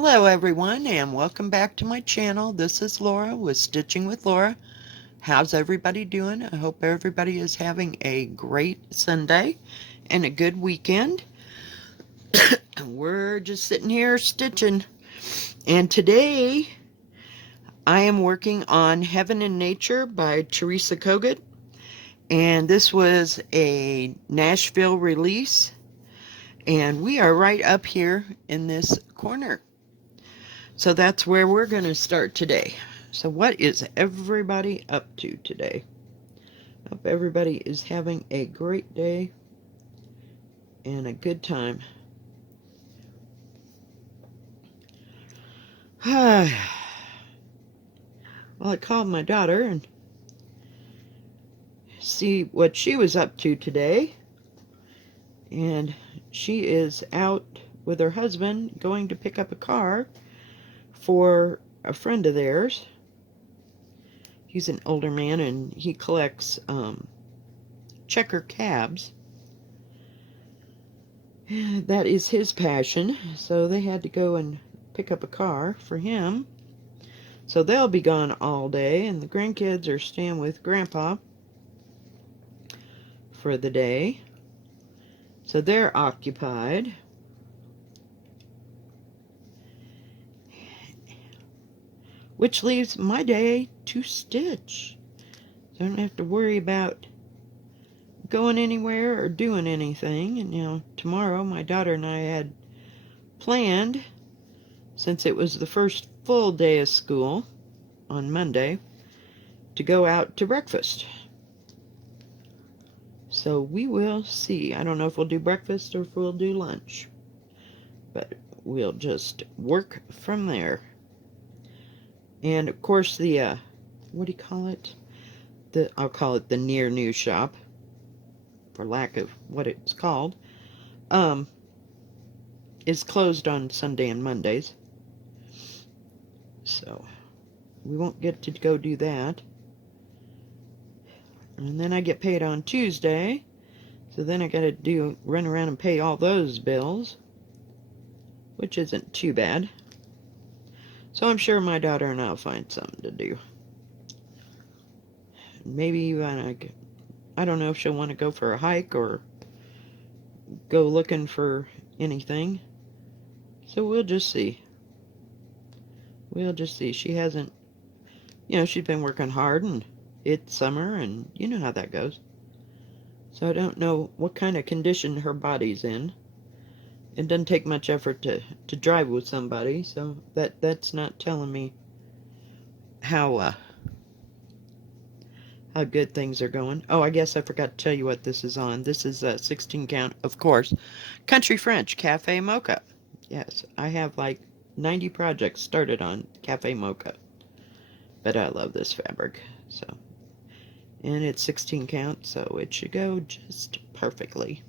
Hello everyone and welcome back to my channel. This is Laura with Stitching with Laura. How's everybody doing? I hope everybody is having a great Sunday and a good weekend. We're just sitting here stitching. And today I am working on Heaven and Nature by Teresa Kogut. And this was a Nashville release. And we are right up here in this corner. So that's where we're going to start today. So what is everybody up to today? Hope everybody is having a great day and a good time. Well, I called my daughter and see what she was up to today. And she is out with her husband going to pick up a car for a friend of theirs. He's an older man and he collects checker cabs. That is his passion. So they had to go and pick up a car for him. So they'll be gone all day, and the grandkids are staying with Grandpa for the day. So they're occupied. Which leaves my day to stitch. So I don't have to worry about going anywhere or doing anything. And tomorrow my daughter and I had planned, since it was the first full day of school on Monday, to go out to breakfast. So we will see. I don't know if we'll do breakfast or if we'll do lunch, but we'll just work from there. And of course the what do you call it? I'll call it the near new shop, for lack of what it's called, is closed on Sunday and Mondays. So we won't get to go do that. And then I get paid on Tuesday. So then I gotta run around and pay all those bills, which isn't too bad. So I'm sure my daughter and I'll find something to do. Maybe I don't know if she'll want to go for a hike or go looking for anything. So we'll just see. We'll just see. She hasn't, she's been working hard and it's summer and you know how that goes. So I don't know what kind of condition her body's in. It doesn't take much effort to drive with somebody, so that's not telling me how good things are going. Oh, I guess I forgot to tell you what this is on. This is a 16 count, of course, Country French Cafe Mocha. Yes, I have like 90 projects started on Cafe Mocha, but I love this fabric. So, and it's 16 count, so it should go just perfectly.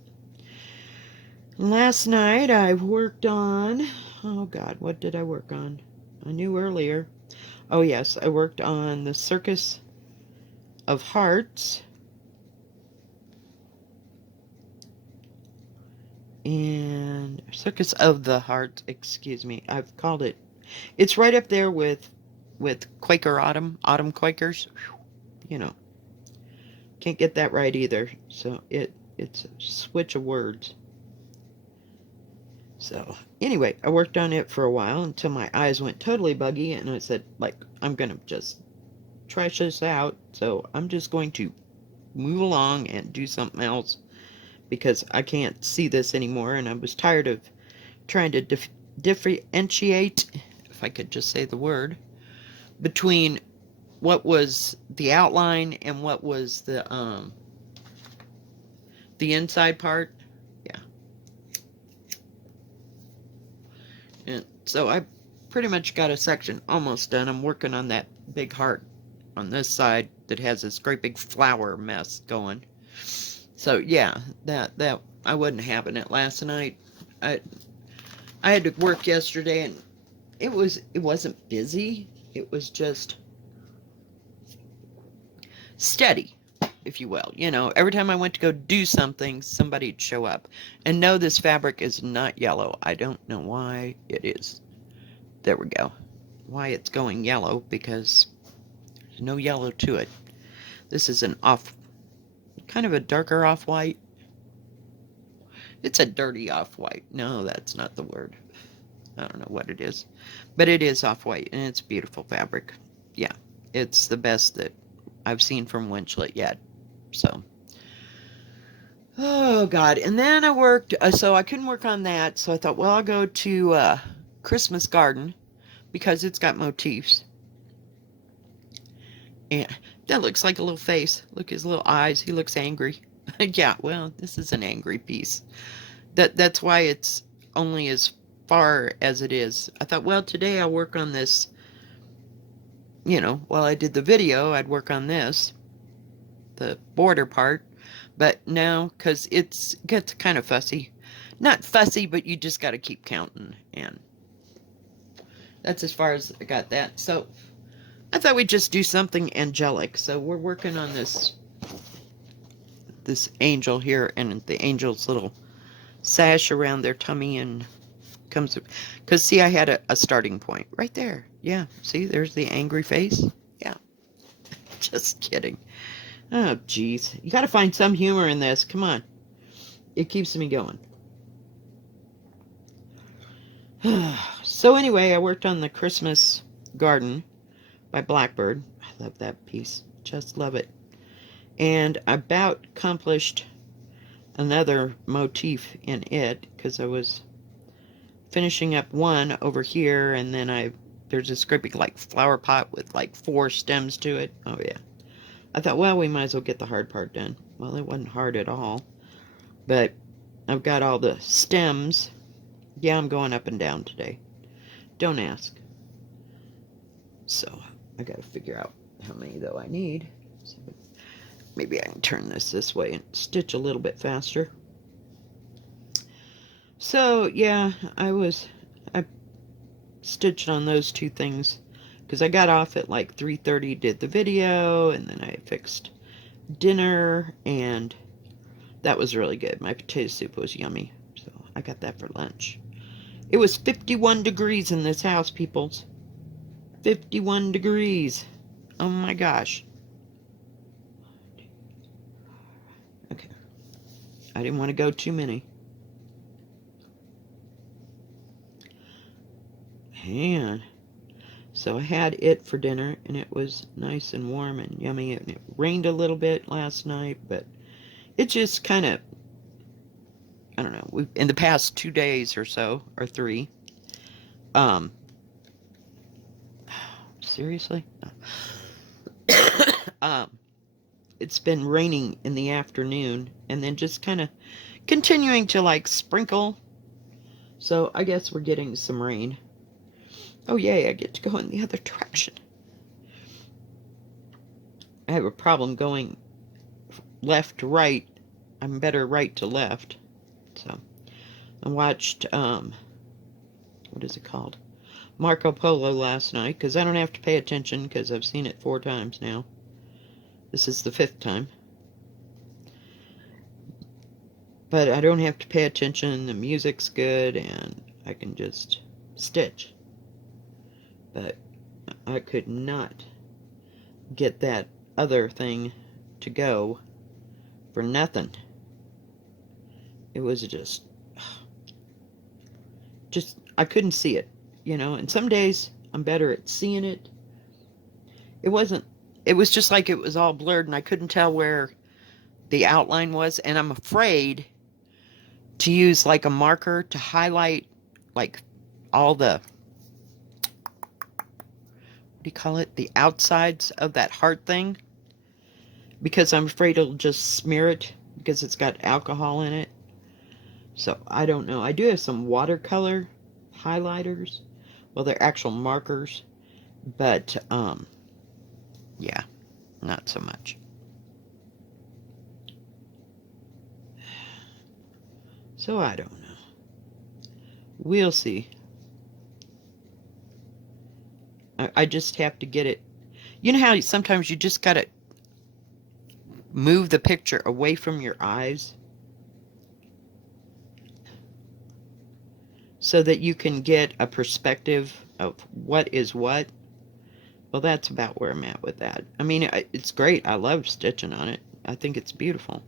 Last night I worked on, oh God, what did I work on? I knew earlier. Oh yes, I worked on the Circus of Hearts. And Circus of the Hearts, excuse me. I've called it. It's right up there with Quaker Autumn Quakers. Can't get that right either. So it's a switch of words. So anyway, I worked on it for a while until my eyes went totally buggy, and I said, I'm gonna just trash this out. So I'm just going to move along and do something else because I can't see this anymore, and I was tired of trying to differentiate, if I could just say the word, between what was the outline and what was the inside part. Yeah. And so I pretty much got a section almost done. I'm working on that big heart on this side that has this great big flower mess going. So yeah, that I wasn't having it last night. I had to work yesterday, and it wasn't busy. It was just steady, if you will. Every time I went to go do something, somebody'd show up. And no, this fabric is not yellow. I don't know why it is There we go. Why it's going yellow, because there's no yellow to it. This is an off, kind of a darker off-white. It's a dirty off-white. No, that's not the word. I don't know what it is. But it is off-white, and it's beautiful fabric. Yeah, it's the best that I've seen from Winchlet yet. So, oh, God. And then I worked, so I couldn't work on that. So I thought, well, I'll go to Christmas Garden, because it's got motifs. And that looks like a little face. Look, his little eyes. He looks angry. Yeah, well, this is an angry piece. That's why it's only as far as it is. I thought, well, today I'll work on this. You know, while I did the video, I'd work on this, the border part. But no, because it gets kind of fussy. Not fussy, but you just got to keep counting. And that's as far as I got that. So I thought we'd just do something angelic. So we're working on this angel here, and the angel's little sash around their tummy, and comes, because see, I had a starting point right there. Yeah, see, there's the angry face. Yeah, just kidding. Oh, geez, you got to find some humor in this. Come on, it keeps me going. So anyway, I worked on the Christmas Garden by Blackbird. I love that piece, just love it. And I about accomplished another motif in it, because I was finishing up one over here, and then there's this great big like flower pot with like 4 stems to it. Oh yeah. I thought, well, we might as well get the hard part done. Well, it wasn't hard at all, but I've got all the stems. Yeah, I'm going up and down today. Don't ask. So I got to figure out how many though I need. So maybe I can turn this way and stitch a little bit faster. So yeah, I stitched on those 2 things, because I got off at like 3:30, did the video, and then I fixed dinner, and that was really good. My potato soup was yummy, so I got that for lunch. It was 51 degrees in this house, peoples. 51 degrees. Oh my gosh. Okay. I didn't want to go too many. And so I had it for dinner, and it was nice and warm and yummy. And it rained a little bit last night, but it just kind of, I don't know, in the past 2 days or so, or 3, seriously? No. It's been raining in the afternoon, and then just kind of continuing to like sprinkle. So I guess we're getting some rain. Oh yay, I get to go in the other direction. I have a problem going left to right. I'm better right to left. So I watched, what is it called? Marco Polo last night, because I don't have to pay attention, because I've seen it 4 times now. This is the 5th time. But I don't have to pay attention. The music's good, and I can just stitch. But I could not get that other thing to go for nothing. It was just, I couldn't see it, you know. And some days I'm better at seeing it. It was just like it was all blurred, and I couldn't tell where the outline was. And I'm afraid to use like a marker to highlight like all the, what do you call it? The outsides of that heart thing. Because I'm afraid it'll just smear it, because it's got alcohol in it. So I don't know. I do have some watercolor highlighters. Well, they're actual markers. But, yeah, not so much. So I don't know. We'll see. I just have to get it. You know how sometimes you just gotta move the picture away from your eyes? so that you can get a perspective of what is what. Well, that's about where I'm at with that. I mean, it's great. I love stitching on it. I think it's beautiful.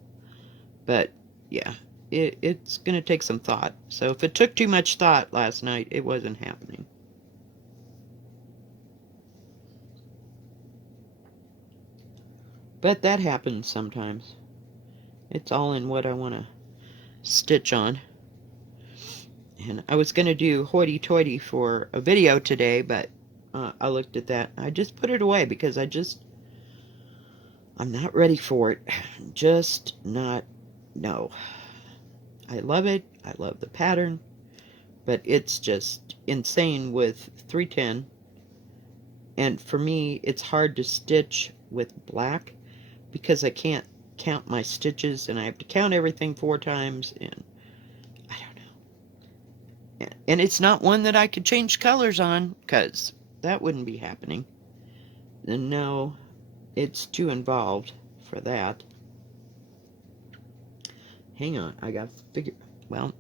But, yeah, it's going to take some thought. So if it took too much thought last night, it wasn't happening. But that happens sometimes. It's all in what I want to stitch on. And I was going to do hoity-toity for a video today, but I looked at that. I just put it away because I'm not ready for it. Just not, no. I love it. I love the pattern, but it's just insane with 310. And for me, it's hard to stitch with black because I can't count my stitches and I have to count everything 4 times, and I don't know. And it's not one that I could change colors on, because that wouldn't be happening. And no, it's too involved for that. Hang on, I gotta figure, well,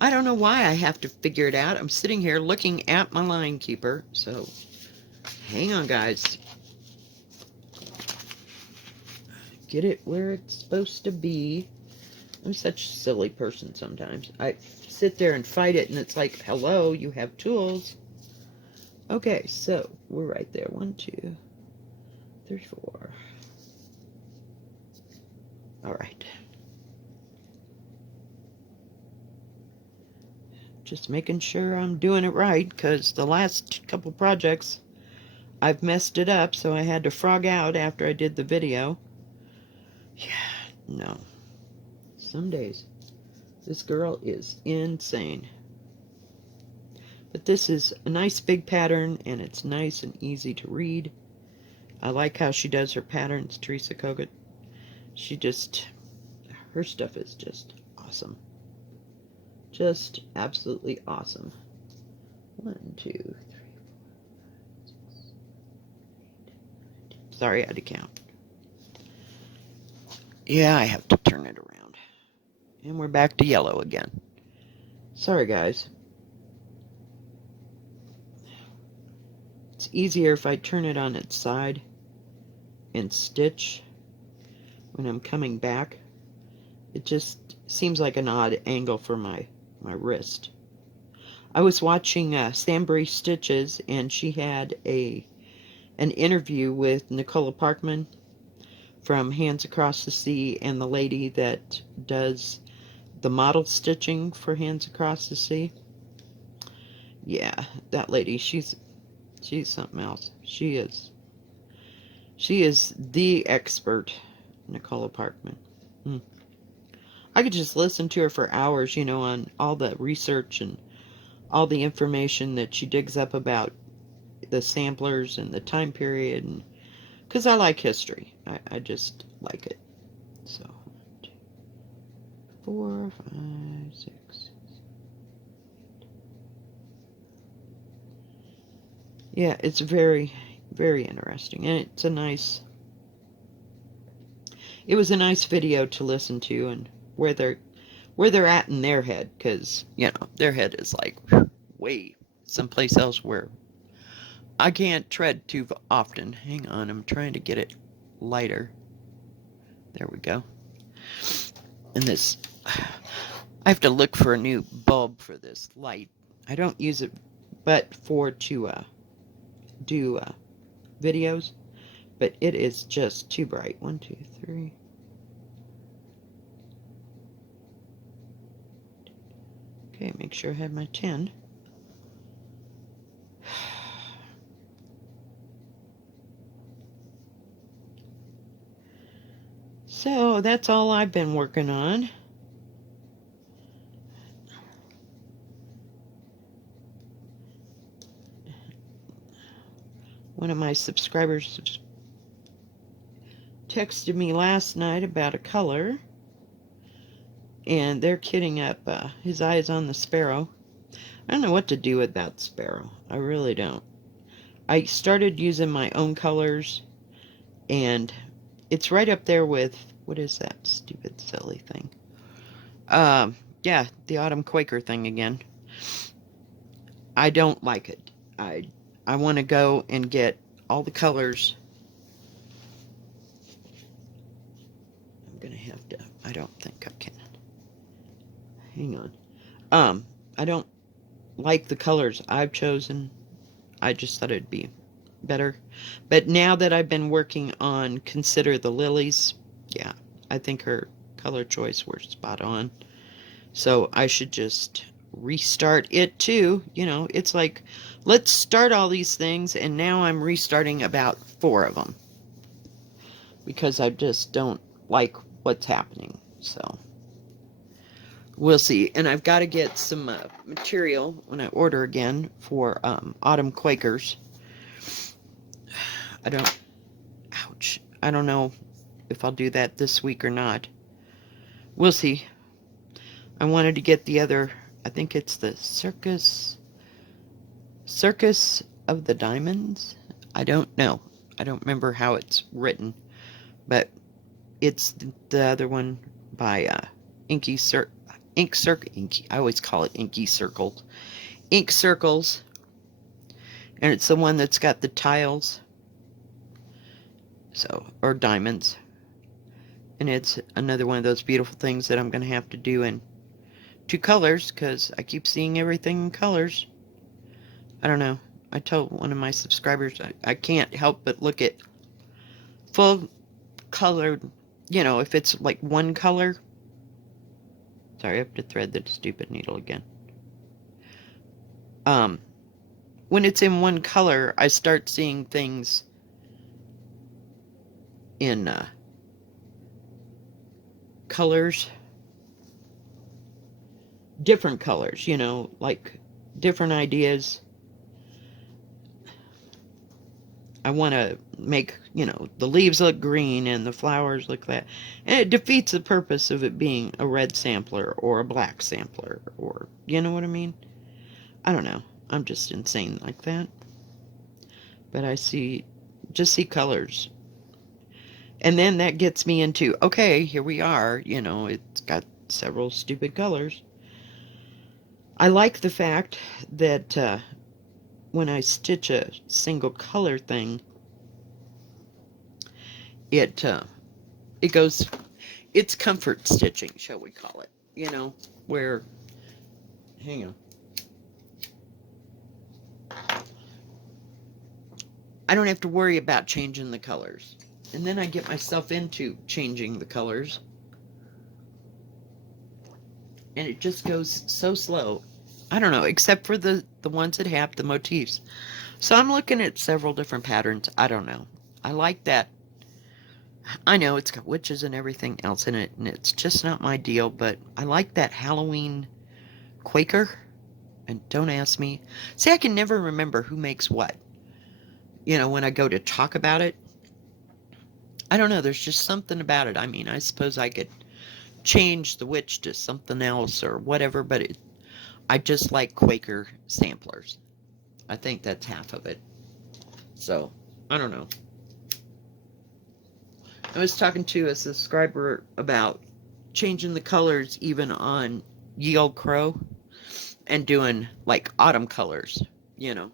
I don't know why I have to figure it out. I'm sitting here looking at my line keeper, so hang on, guys. Get it where it's supposed to be. I'm such a silly person sometimes. I sit there and fight it, and it's like, hello, you have tools. Okay, so we're right there. 1, 2, 3, 4. All right. Just making sure I'm doing it right, because the last couple projects I've messed it up, so I had to frog out after I did the video. Yeah, no. Some days. This girl is insane. But this is a nice big pattern, and it's nice and easy to read. I like how she does her patterns, Teresa Kogut. Her stuff is just awesome. Just absolutely awesome. 1, 2, 3, 4, 5, 6, 8, 9, 10. Sorry, I had to count. Yeah, I have to turn it around. And we're back to yellow again. Sorry, guys. It's easier if I turn it on its side and stitch when I'm coming back. It just seems like an odd angle for my wrist. I was watching Stanbury Stitches, and she had an interview with Nicola Parkman from Hands Across the Sea, and the lady that does the model stitching for Hands Across the Sea. Yeah, that lady, she's something else. She is the expert, Nicola Parkman. I could just listen to her for hours, on all the research and all the information that she digs up about the samplers and the time period, and because I like history. I just like it. So 1, 2, 4, 5, 6, 7, 8. Yeah, it's very, very interesting, and it was a nice video to listen to, and where they're at in their head, because their head is like way someplace else where I can't tread too often. Hang on, I'm trying to get it lighter. There we go. And this, I have to look for a new bulb for this light. I don't use it but to do videos, but it is just too bright. 1, 2, 3. Okay, make sure I have my 10. So that's all I've been working on. One of my subscribers texted me last night about a color, and they're kidding up his eyes on the sparrow. I don't know what to do with that sparrow. I really don't. I started using my own colors, and it's right up there with, what is that stupid silly thing? Yeah, the Autumn Quaker thing again. I don't like it. I want to go and get all the colors. I'm going to have to, I don't think I can. Hang on. I don't like the colors I've chosen. I just thought it'd be better. But now that I've been working on Consider the Lilies, yeah, I think her color choice were spot on. So I should just restart it too. You know, it's like, let's start all these things, and now I'm restarting about 4 of them. Because I just don't like what's happening. So we'll see. And I've got to get some material when I order again for Autumn Quakers. Ouch. I don't know if I'll do that this week or not. We'll see. I wanted to get the other, I think it's the Circus of the Diamonds. I don't know. I don't remember how it's written, but it's the other one by Ink Circle. I always call it Ink Circles, and it's the one that's got the tiles, or diamonds, and it's another one of those beautiful things that I'm going to have to do in 2 colors because I keep seeing everything in colors. I don't know. I told one of my subscribers I can't help but look at full colored, you know, if it's like one color. Sorry, I have to thread the stupid needle again. When it's in one color, I start seeing things in colors, different colors, you know, like different ideas. I want to make, you know, the leaves look green and the flowers look that. And it defeats the purpose of it being a red sampler or a black sampler, or, you know what I mean? I don't know. I'm just insane like that. But I just see colors. And then that gets me into, okay, here we are, you know, it's got several stupid colors. I like the fact that when I stitch a single color thing, it goes, it's comfort stitching, shall we call it, you know, where, hang on, I don't have to worry about changing the colors. And then I get myself into changing the colors, and it just goes so slow. I don't know, except for the ones that have the motifs. So I'm looking at several different patterns. I don't know. I like that. I know it's got witches and everything else in it, and it's just not my deal, but I like that Halloween Quaker. And don't ask me. See, I can never remember who makes what. You know, when I go to talk about it. I don't know, there's just something about it. I mean, I suppose I could change the witch to something else or whatever, but I just like Quaker samplers. I think that's half of it. So, I don't know. I was talking to a subscriber about changing the colors even on Ye Old Crow and doing like autumn colors, you know.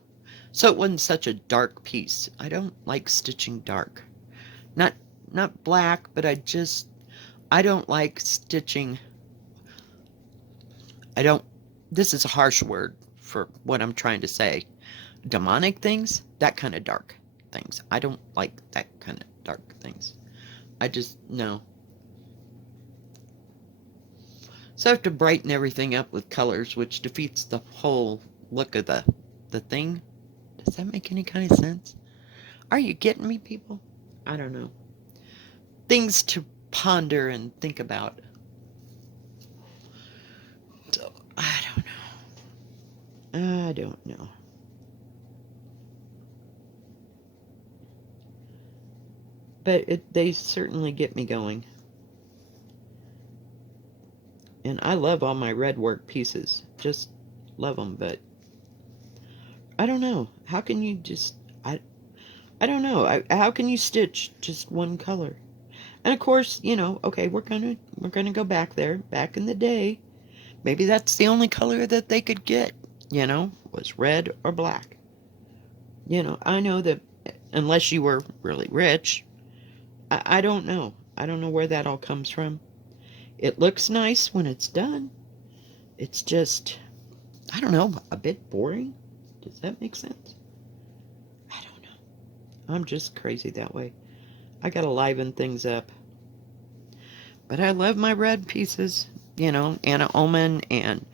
So it wasn't such a dark piece. I don't like stitching dark. Not black, but I don't like stitching. This is a harsh word for what I'm trying to say. Demonic things, that kind of dark things. I don't like that kind of dark things. No. So I have to brighten everything up with colors, which defeats the whole look of the thing. Does that make any kind of sense? Are you getting me, people? I don't know. Things to ponder and think about. So, I don't know. But they certainly get me going. And I love all my red work pieces. Just love them, but I don't know. How can you just... I don't know. How can you stitch just one color? And of course, you know, okay, we're gonna go back there. Back in the day, maybe that's the only color that they could get, you know, was red or black. You know, I know that unless you were really rich, I don't know. I don't know where that all comes from. It looks nice when it's done. It's just, I don't know, a bit boring. Does that make sense? I don't know. I'm just crazy that way. I gotta liven things up. But I love my red pieces. You know, Anna Oman and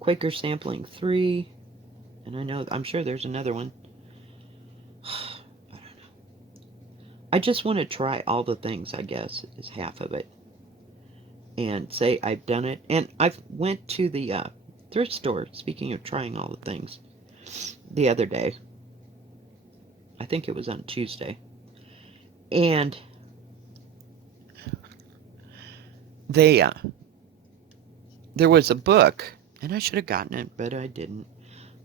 Quaker Sampling 3. And I'm sure there's another one. I don't know. I just want to try all the things, I guess, is half of it. And say I've done it. And I went to the thrift store, speaking of trying all the things, the other day. I think it was on Tuesday. And they, there was a book, and I should have gotten it, but I didn't.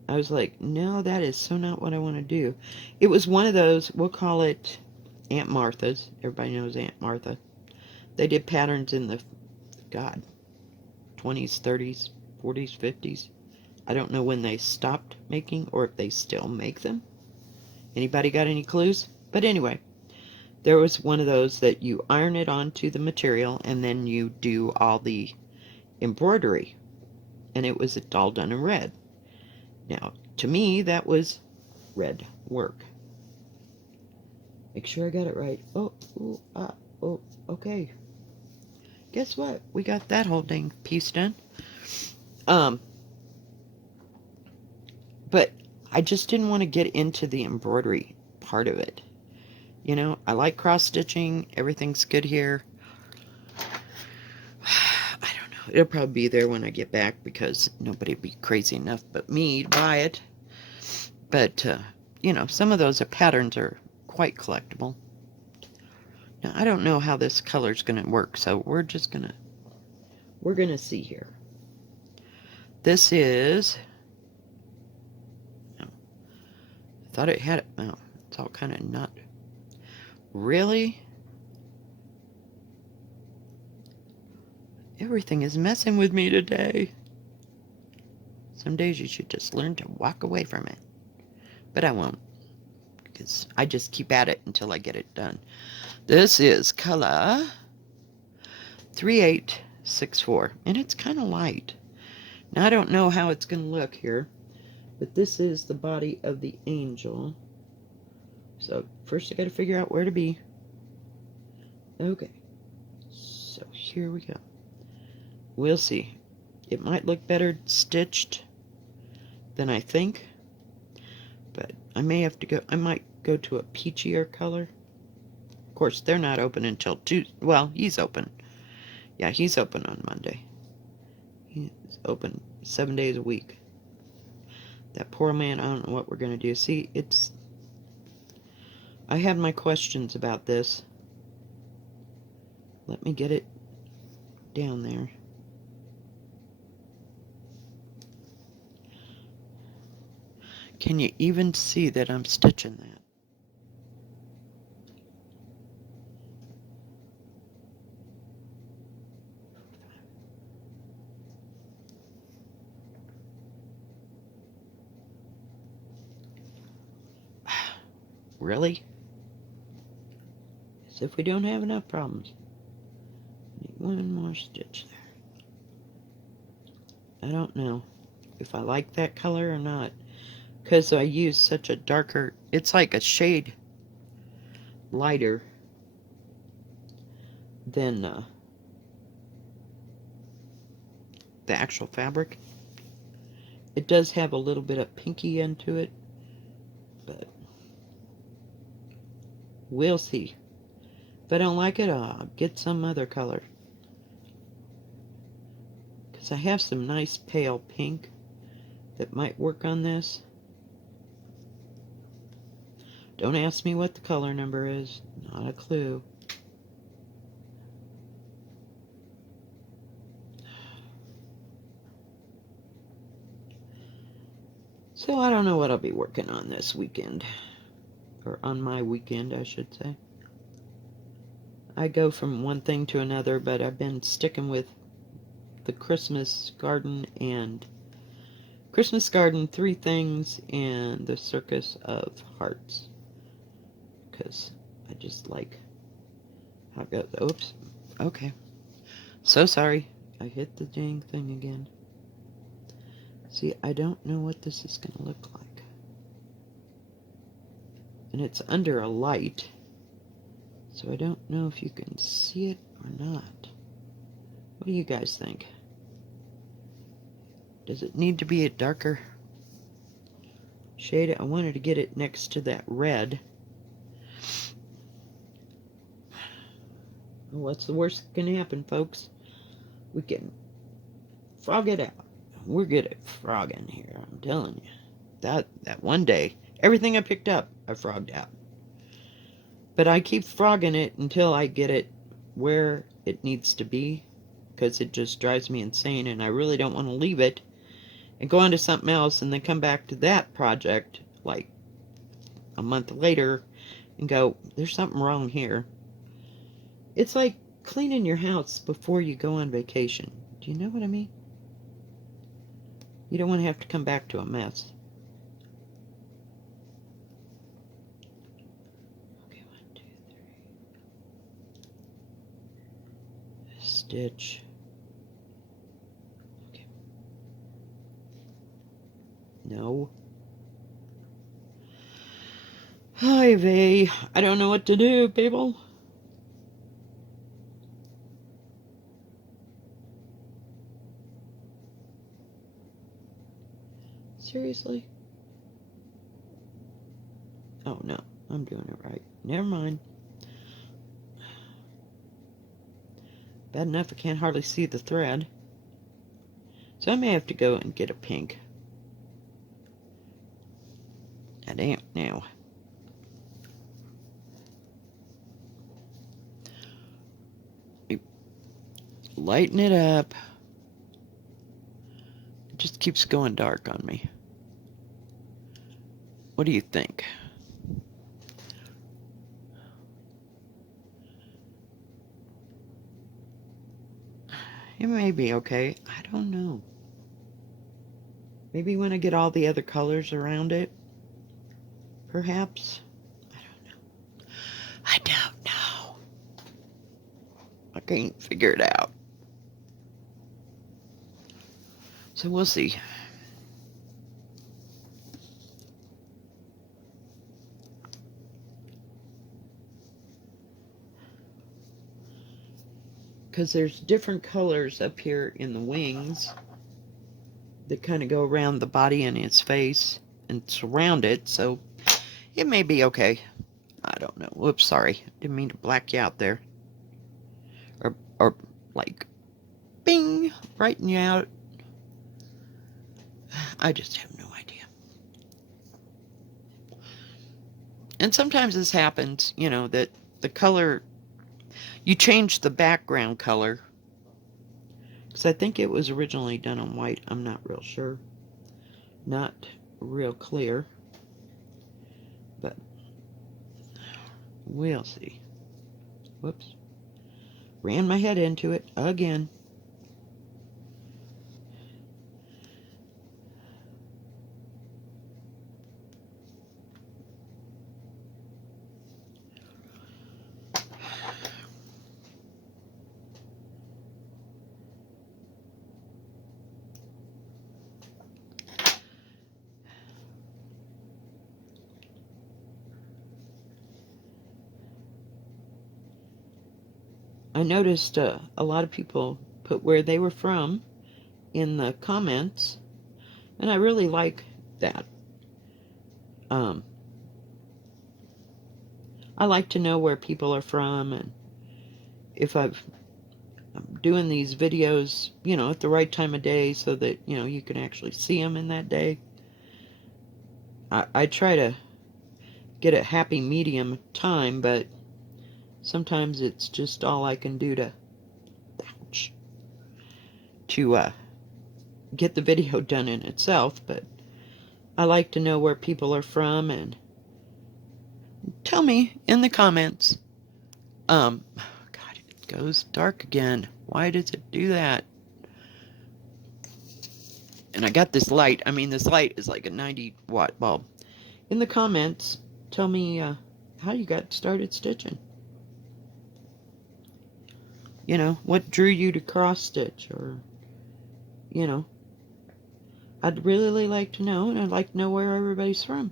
I was like, no, that is so not what I want to do. It was one of those, we'll call it Aunt Martha's. Everybody knows Aunt Martha. They did patterns in the, God, 20s, 30s, 40s, 50s. I don't know when they stopped making or if they still make them. Anybody got any clues? But anyway, there was one of those that you iron it onto the material and then you do all the embroidery. And it was all done in red. Now, to me, that was red work. Make sure I got it right. Oh, okay. Guess what? We got that whole dang piece done. But I just didn't want to get into the embroidery part of it. You know, I like cross-stitching. Everything's good here. I don't know. It'll probably be there when I get back because nobody would be crazy enough but me to buy it. But, you know, some of those patterns are quite collectible. Now, I don't know how this color's going to work, so we're going to see here. This is, I thought it had, oh, it's all kind of not, really? Everything is messing with me today. Some days you should just learn to walk away from it. But I won't, because I just keep at it until I get it done. This is color 3864, and it's kind of light. Now, I don't know how it's going to look here, but this is the body of the angel. So, first I got to figure out where to be. Okay, so here we go. We'll see. It might look better stitched than I think, but I may have to go, I might go to a peachier color. Of course, they're not open until Tuesday. Well, he's open. Yeah, he's open on Monday. He's open 7 days a week. That poor man, I don't know what we're going to do. See, I have my questions about this. Let me get it down there. Can you even see that I'm stitching that? Really? As if we don't have enough problems. Need one more stitch there. I don't know if I like that color or not, because I use such a darker, it's like a shade lighter than the actual fabric. It does have a little bit of pinky into it, but we'll see. If I don't like it, I'll get some other color. Because I have some nice pale pink that might work on this. Don't ask me what the color number is. Not a clue. So I don't know what I'll be working on this weekend. Or on my weekend, I should say. I go from one thing to another, but I've been sticking with the Christmas garden and Christmas garden, 3 things, and the circus of hearts. Because I just like how it goes. Oops. Okay. So sorry. I hit the dang thing again. See, I don't know what this is going to look like. And it's under a light. So I don't know if you can see it or not. What do you guys think? Does it need to be a darker shade? I wanted to get it next to that red. What's the worst that can happen, folks? We can frog it out. We're good at frogging here, I'm telling you. That one day, everything I picked up, I frogged out. But I keep frogging it until I get it where it needs to be, because it just drives me insane, and I really don't want to leave it and go on to something else and then come back to that project like a month later and go, there's something wrong here. It's like cleaning your house before you go on vacation. Do you know what I mean? You don't want to have to come back to a mess. Okay, 1, 2, 3. Stitch. Okay. No. Hi, vey. I don't know what to do, people. Seriously? Oh, no. I'm doing it right. Never mind. Bad enough I can't hardly see the thread. So I may have to go and get a pink. I don't know. Lighten it up. It just keeps going dark on me. What do you think? It may be okay. I don't know. Maybe when I get all the other colors around it, perhaps. I don't know. I don't know. I can't figure it out. So we'll see. Because there's different colors up here in the wings that kind of go around the body and its face and surround it, so it may be okay. I don't know. Whoops, sorry. Didn't mean to black you out there. Or like, bing, brighten you out. I just have no idea. And sometimes this happens, you know, that the color, you change the background color. Because I think it was originally done on white. I'm not real sure. Not real clear. But we'll see. Whoops. Ran my head into it again. I noticed a lot of people put where they were from in the comments, and I really like that. I like to know where people are from, and if I'm doing these videos, you know, at the right time of day so that, you know, you can actually see them in that day. I try to get a happy medium time, but sometimes it's just all I can do to, ouch, to get the video done in itself. But I like to know where people are from, and tell me in the comments. God, it goes dark again. Why does it do that? And I got this light. I mean, this light is like a 90-watt bulb. In the comments, tell me how you got started stitching. You know, what drew you to cross stitch, or, you know, I'd really like to know, and I'd like to know where everybody's from.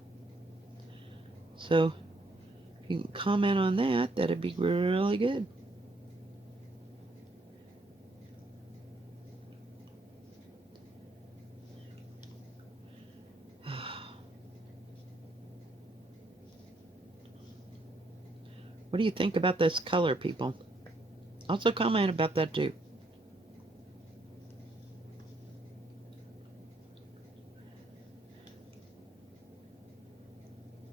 So, if you can comment on that, that'd be really good. What do you think about this color, people? Also comment about that too.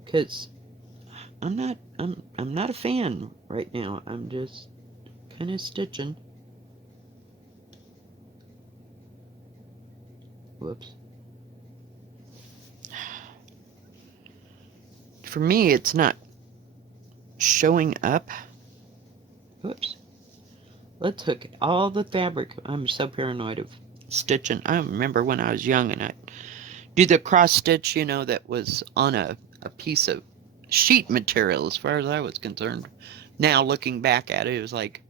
Cause I'm not a fan right now. I'm just kind of stitching. Whoops. For me, it's not showing up. Whoops. Let's hook all the fabric. I'm so paranoid of stitching. I remember when I was young and I'd do the cross stitch, you know, that was on a piece of sheet material as far as I was concerned. Now looking back at it, it was like,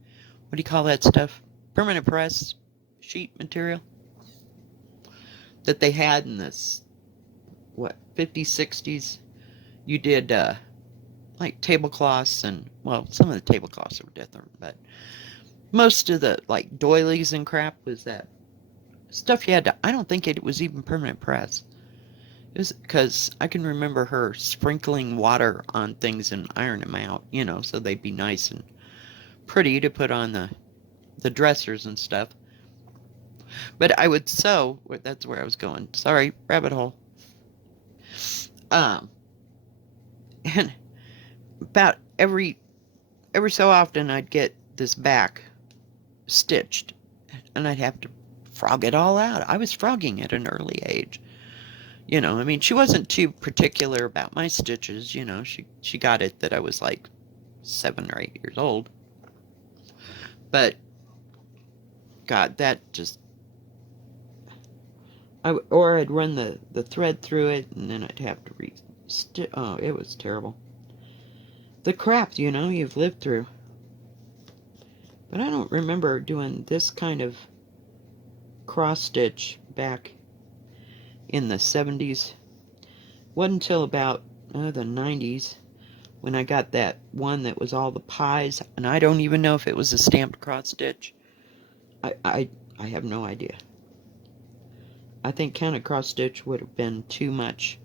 what do you call that stuff? Permanent press sheet material that they had in this, what, 50s, 60s. You did like tablecloths, and, well, some of the tablecloths were different, but most of the, like, doilies and crap was that stuff you had to, I don't think it was even permanent press. It was because I can remember her sprinkling water on things and iron them out, you know, so they'd be nice and pretty to put on the dressers and stuff. But I would sew, that's where I was going. Sorry, rabbit hole. Um, and about every so often I'd get this back stitched, and I'd have to frog it all out. I was frogging at an early age. You know, I mean, she wasn't too particular about my stitches, you know. She got it that I was like 7 or 8 years old. But God, that just, or I'd run the thread through it, and then I'd have to oh, it was terrible. The crap, you know, you've lived through. But I don't remember doing this kind of cross stitch back in the 70s. Wasn't until about the 90s when I got that one that was all the pies, and I don't even know if it was a stamped cross stitch. I have no idea. I think counted cross stitch would have been too much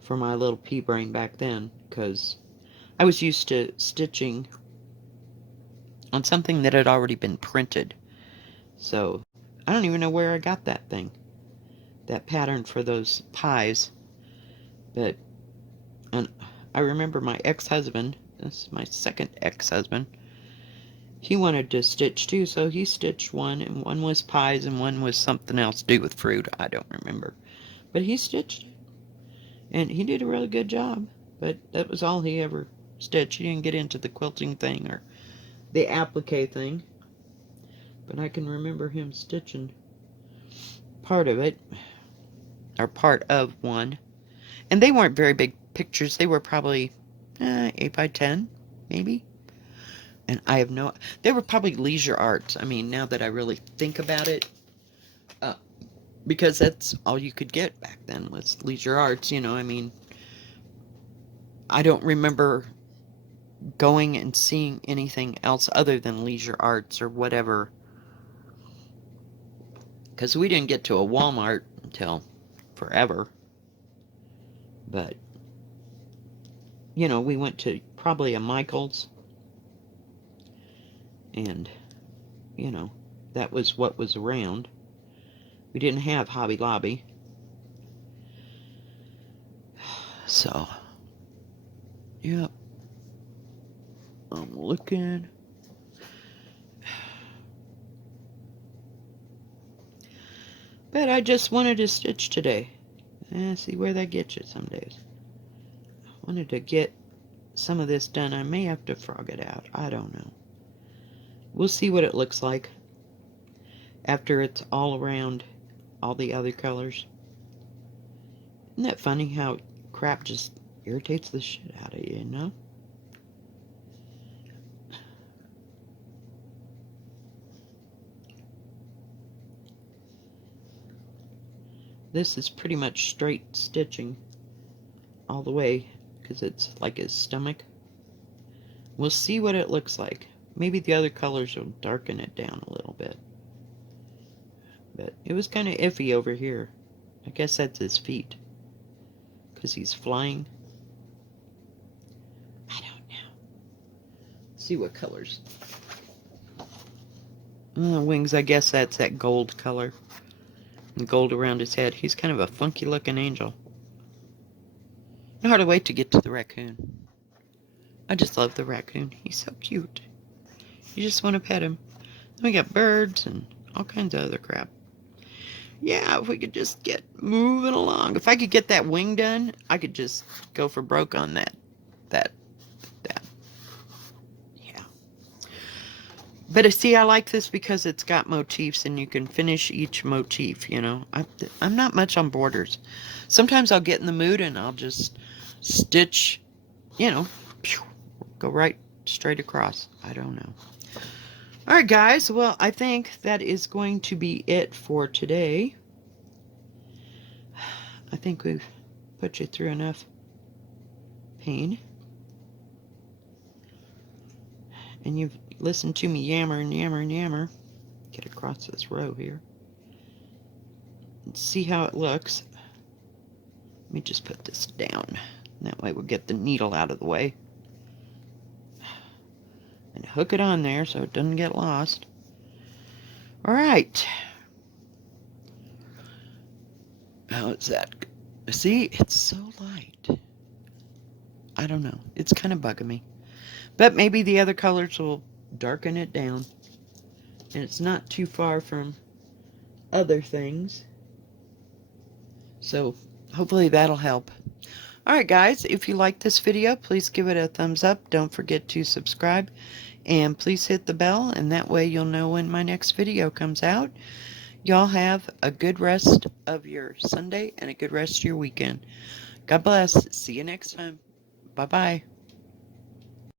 for my little pea brain back then, because I was used to stitching on something that had already been printed. So I don't even know where I got that thing, that pattern for those pies. But and I remember my ex-husband, this is my second ex-husband, he wanted to stitch too, so he stitched one, and one was pies and one was something else to do with fruit. I don't remember. But he stitched it, and he did a really good job. But that was all he ever stitched. He didn't get into the quilting thing or the applique thing. But I can remember him stitching part of it, or part of one. And they weren't very big pictures. They were probably 8 by 10, maybe. And I have no, they were probably leisure arts. I mean, now that I really think about it, because that's all you could get back then was leisure arts, you know. I mean, I don't remember going and seeing anything else other than leisure arts or whatever, because we didn't get to a Walmart until forever. But, you know, we went to probably a Michael's, and, you know, that was what was around. We didn't have Hobby Lobby. So, yep. I'm looking. But I just wanted to stitch today. See where that gets you some days. I wanted to get some of this done. I may have to frog it out. I don't know. We'll see what it looks like after it's all around all the other colors. Isn't that funny how crap just irritates the shit out of you, you know? This is pretty much straight stitching all the way because it's like his stomach. We'll see what it looks like. Maybe the other colors will darken it down a little bit. But it was kind of iffy over here. I guess that's his feet because he's flying. I don't know. See what colors. Wings, I guess that's that gold color. And gold around his head. He's kind of a funky looking angel. I hardly wait to get to the raccoon. I just love the raccoon. He's so cute. You just want to pet him. Then we got birds and all kinds of other crap. Yeah, if we could just get moving along. If I could get that wing done, I could just go for broke on that. Yeah. But see, I like this because it's got motifs and you can finish each motif, you know. I'm not much on borders. Sometimes I'll get in the mood and I'll just stitch, you know, go right straight across. I don't know. All right, guys. Well, I think that is going to be it for today. I think we've put you through enough pain. And you've listened to me yammer and yammer and yammer. Get across this row here. And see how it looks. Let me just put this down. That way we'll get the needle out of the way. And hook it on there so it doesn't get lost. All right. How is that? See, it's so light. I don't know. It's kind of bugging me. But maybe the other colors will darken it down. And it's not too far from other things. So hopefully that'll help. Alright guys, if you like this video, please give it a thumbs up. Don't forget to subscribe. And please hit the bell, and that way you'll know when my next video comes out. Y'all have a good rest of your Sunday and a good rest of your weekend. God bless. See you next time. Bye-bye.